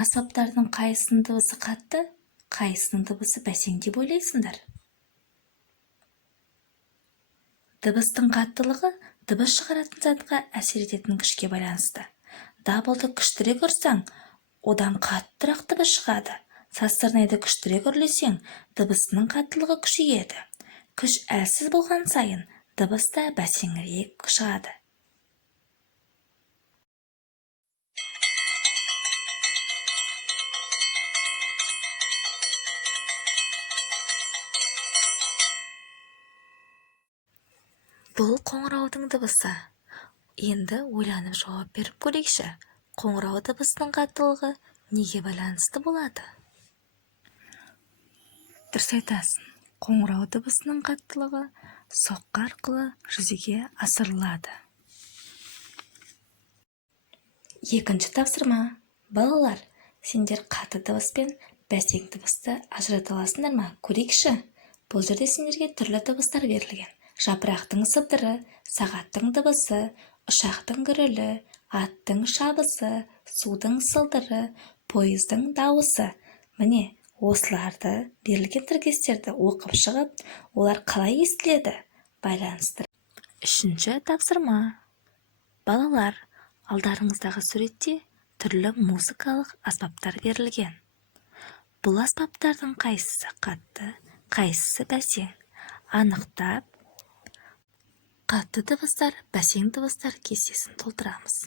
Аспаптардың қайсының дыбысы қатты, қайсының дыбысы бәсең деп ойлайсыңдар? Дыбыстың қаттылығы дыбыс шығаратын затқа әсер ететін күшке байланысты. Дабылды күштірек ұрсаң, одан қаттырақ дыбыс шығады. Сазсырнайды күштірек үрлесең, дыбысының қаттылығы күшейеді. Күш әлсіз болған сайын, дыбыс та бәсеңірек шығады. Бұл қоңыраудың дыбысы. Енді ойланып жауап беріп көрейікші. Қоңырау дыбысының қаттылығы неге байланысты болады? Дұрыс айтасың. Қоңырау дыбысының қаттылығы соққы арқылы жүзеге асырылады. Екінші тапсырма. Балалар, сендер қатты дыбыс пен бәсең дыбысты ажырата аласыңдар ма? Көрейікші. Бұл жерде сендерге түрлі дыбыстар берілген. Жапырақтың сыбдыры, сағаттың дыбысы, ұшақтың гүрілі, аттың шабысы, судың сылдыры, пойыздың дауысы. Міне, осыларды берілген тіркестерді оқып шығып, олар қалай естіледі? Байланыстыр. Үшінші тапсырма. Балалар, алдарыңыздағы суретте түрлі музыкалық аспаптар берілген. Бұл аспаптардың қайсысы қатты, қайсысы бәсең? Анықтап, қатты дыбыстар, бәсең дыбыстар кестесін толтырамыз.